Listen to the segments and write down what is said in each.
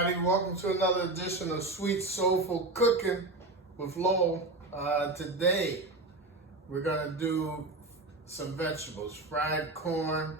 everybody. Welcome to another edition of Sweet Soulful Cooking with Lowell. Today, we're gonna do some vegetables, fried corn.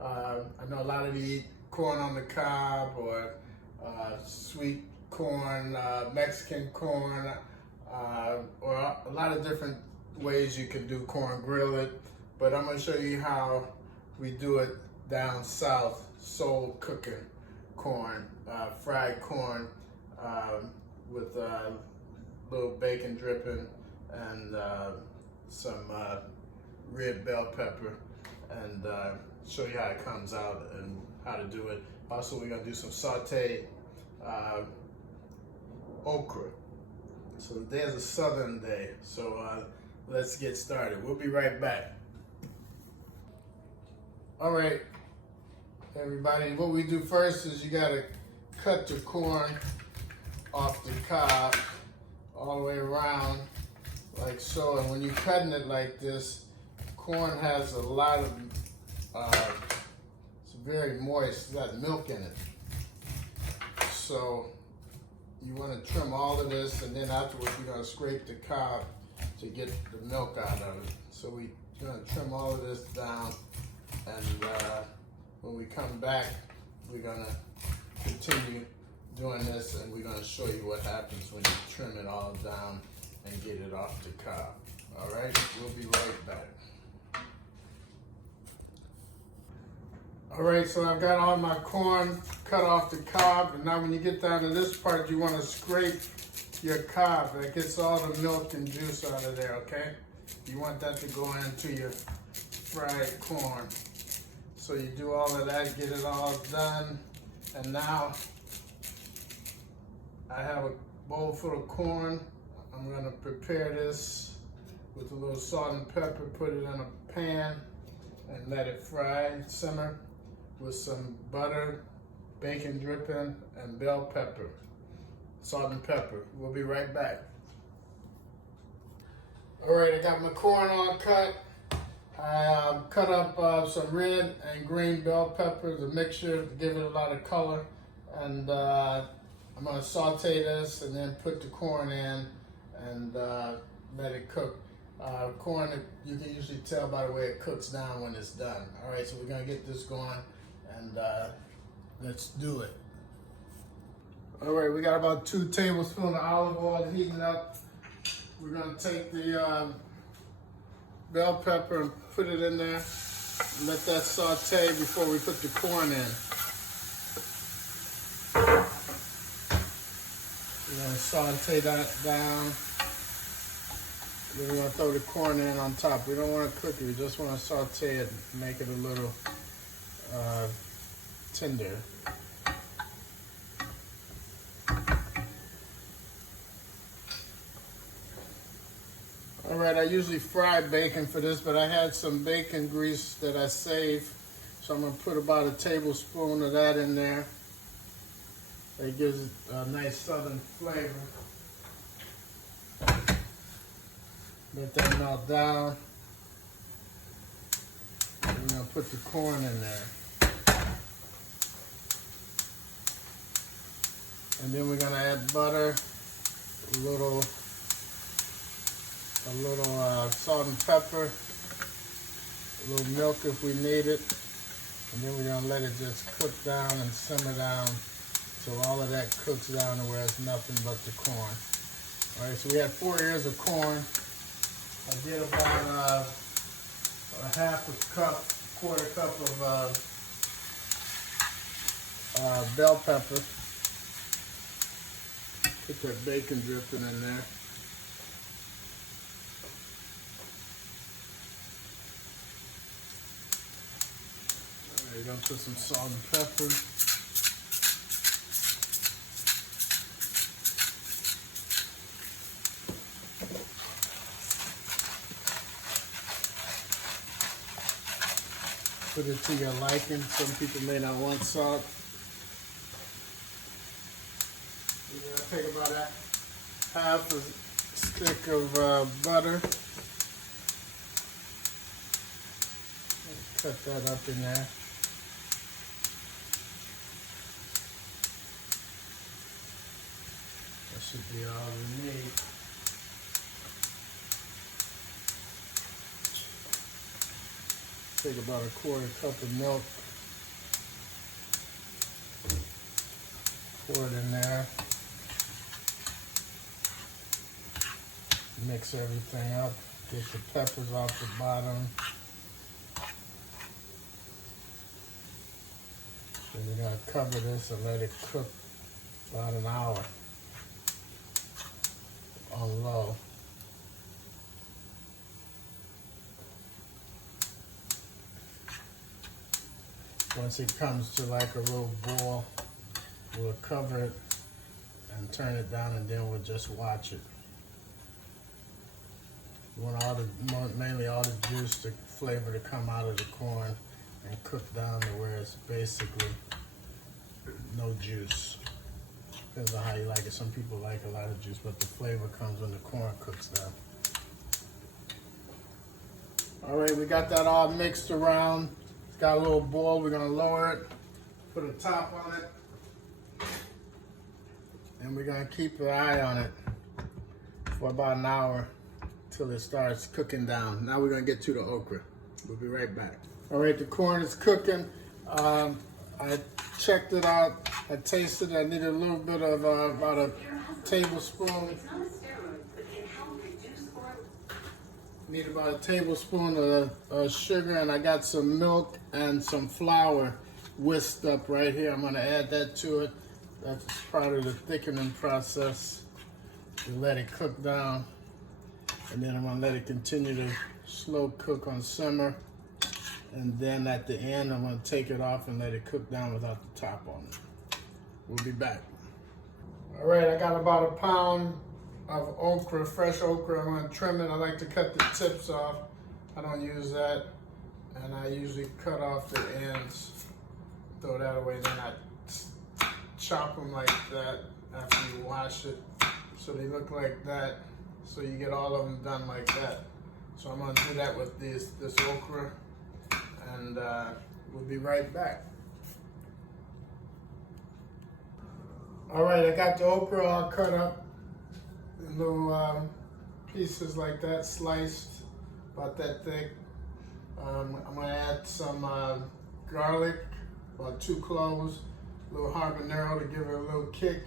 I know a lot of you eat corn on the cob or sweet corn, Mexican corn, or a lot of different ways you can do corn, grill it. But I'm gonna show you how we do it down south, soul cooking corn, fried corn with a little bacon dripping and some red bell pepper, and show you how it comes out and how to do it. Also, we're gonna do some sauteed okra. So today's a southern day, so let's get started. We'll be right back. All right, everybody, what we do first is you gotta cut the corn off the cob all the way around like so. And when you're cutting it like this, corn has a lot of, it's very moist, it's got milk in it. So you wanna trim all of this, and then afterwards you're gonna scrape the cob to get the milk out of it. So we're gonna trim all of this down, and when we come back, we're gonna continue doing this, and we're gonna show you what happens when you trim it all down and get it off the cob. All right, we'll be right back. All right, so I've got all my corn cut off the cob, and now when you get down to this part, you wanna scrape your cob. That gets all the milk and juice out of there, okay? You want that to go into your fried corn. So you do all of that, get it all done, and now I have a bowl full of corn. I'm gonna prepare this with a little salt and pepper, put it in a pan, and let it fry, simmer, with some butter, bacon dripping, and bell pepper, salt and pepper. We'll be right back. All right, I got my corn all cut. I cut up some red and green bell peppers, a mixture to give it a lot of color. And I'm gonna saute this and then put the corn in and let it cook. Corn, you can usually tell by the way it cooks down when it's done. All right, so we're gonna get this going, and let's do it. All right, we got about 2 tablespoons of olive oil heating up. We're gonna take the bell pepper and put it in there and let that saute before we put the corn in. We're gonna saute that down. Then we're gonna throw the corn in on top. We don't wanna cook it, we just wanna saute it and make it a little tender. All right, I usually fry bacon for this, but I had some bacon grease that I saved, so I'm gonna put about a tablespoon of that in there. It gives it a nice southern flavor. Let that melt down. I'm gonna put the corn in there. And then we're gonna add butter, a little salt and pepper, a little milk if we need it, and then we're gonna let it just cook down and simmer down so all of that cooks down to where it's nothing but the corn. All right, so we have 4 ears of corn. I did about a half a cup, quarter cup of bell pepper. Put that bacon dripping in there. You're gonna put some salt and pepper. Put it to your liking. Some people may not want salt. You're gonna take about half a stick of butter. Cut that up in there. should be all we need. Take about a quarter cup of milk. Pour it in there. Mix everything up. Get the peppers off the bottom. Then we're going to cover this and let it cook about an hour on low. Once it comes to like a little boil, we'll cover it and turn it down, and then we'll just watch it. We want mainly all the juice, the flavor to come out of the corn and cook down to where it's basically no juice. Depends on how you like it. Some people like a lot of juice, but the flavor comes when the corn cooks down. All right, we got that all mixed around. It's got a little boil. We're gonna lower it, put a top on it, and we're gonna keep an eye on it for about an hour till it starts cooking down. Now we're gonna get to the okra. We'll be right back. All right, the corn is cooking. I checked it out. I tasted it. I needed a little bit of about a tablespoon. Need about a tablespoon of sugar, and I got some milk and some flour whisked up right here. I'm gonna add that to it. That's part of the thickening process. We let it cook down, and then I'm gonna let it continue to slow cook on simmer. And then at the end, I'm gonna take it off and let it cook down without the top on it. We'll be back. All right, I got about a pound of okra, fresh okra. I'm gonna trim it. I like to cut the tips off. I don't use that. And I usually cut off the ends, throw that away. Then I chop them like that after you wash it. So they look like that. So you get all of them done like that. So I'm gonna do that with this okra, and we'll be right back. All right, I got the okra all cut up in little pieces like that, sliced about that thick. I'm gonna add some garlic, about 2 cloves, a little habanero to give it a little kick.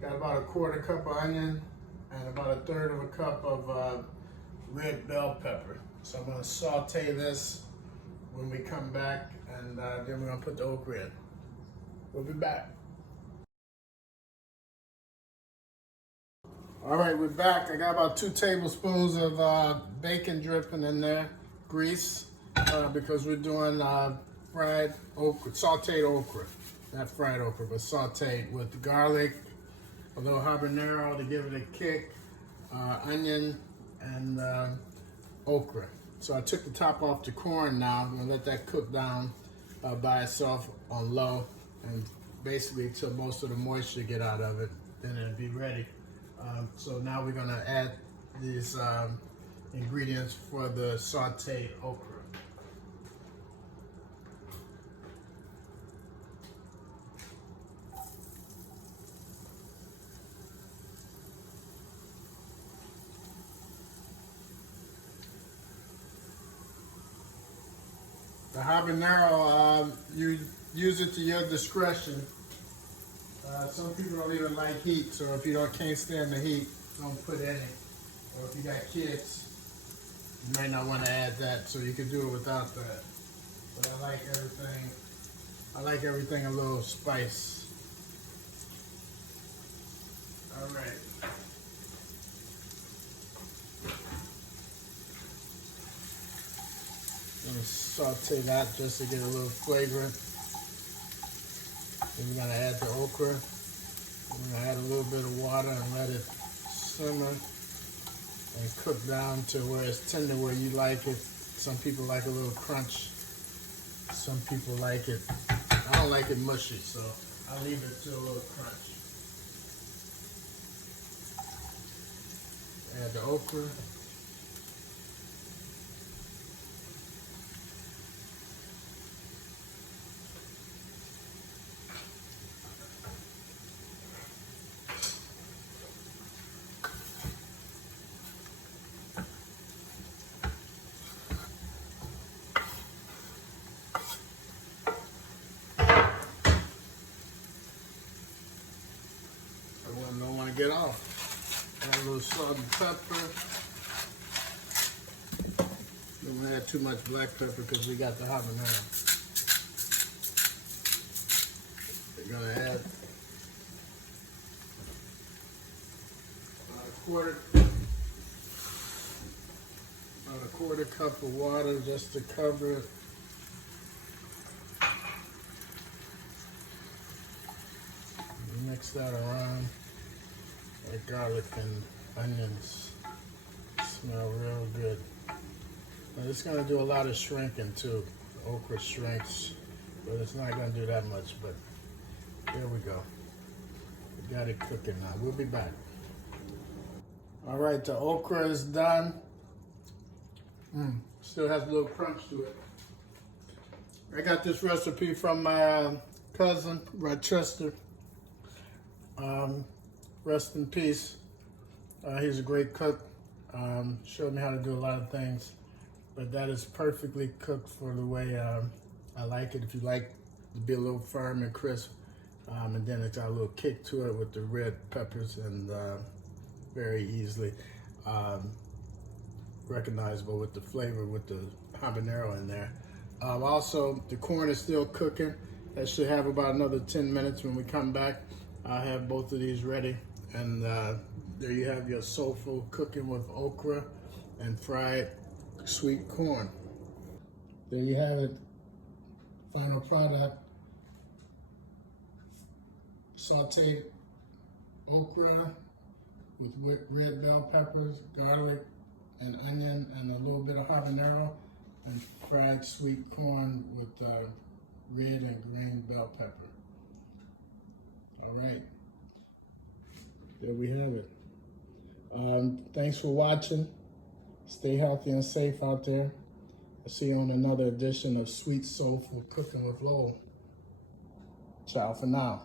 Got about a quarter cup of onion and about a third of a cup of red bell pepper. So I'm gonna saute this when we come back, and then we're gonna put the okra in. We'll be back. All right, we're back. I got about 2 tablespoons of bacon dripping in there, grease, because we're doing fried okra, sauteed okra. Not fried okra, but sauteed with garlic, a little habanero to give it a kick, onion, and okra. So I took the top off the corn now. I'm gonna let that cook down by itself on low, and basically till most of the moisture get out of it, then it'll be ready. So now we're gonna add these ingredients for the sauteed okra. The habanero, you use it to your discretion. Some people don't even like heat, so if you can't stand the heat, don't put any. Or if you got kids, you may not want to add that, so you can do it without that. But I like everything a little spice. All right. I'm gonna saute that just to get a little fragrant. Then we're gonna add the okra. We're gonna add a little bit of water and let it simmer and cook down to where it's tender, where you like it. Some people like a little crunch. Some people like it. I don't like it mushy, so I leave it to a little crunch. Add the okra. salt and pepper. Don't want to add too much black pepper because we got the habanero. We're going to add about a quarter cup of water just to cover it. Mix that around. That garlic and onions smell real good. Now it's going to do a lot of shrinking too. Okra shrinks, but it's not going to do that much. But there we go. We got it cooking now. We'll be back. All right, the okra is done. Still has a little crunch to it. I got this recipe from my cousin, Rochester. Rest in peace. He's a great cook. Showed me how to do a lot of things, but that is perfectly cooked for the way I like it. If you like to be a little firm and crisp, and then it's got a little kick to it with the red peppers and very easily recognizable with the flavor with the habanero in there. Also, the corn is still cooking. That should have about another 10 minutes when we come back. I have both of these ready, and there you have your soulful cooking with okra and fried sweet corn. There you have it. Final product: sauteed okra with red bell peppers, garlic, and onion, and a little bit of habanero, and fried sweet corn with red and green bell pepper. All right, there we have it. Thanks for watching. Stay healthy and safe out there. I'll see you on another edition of Sweet Soulful Cooking with Lowell. Ciao for now.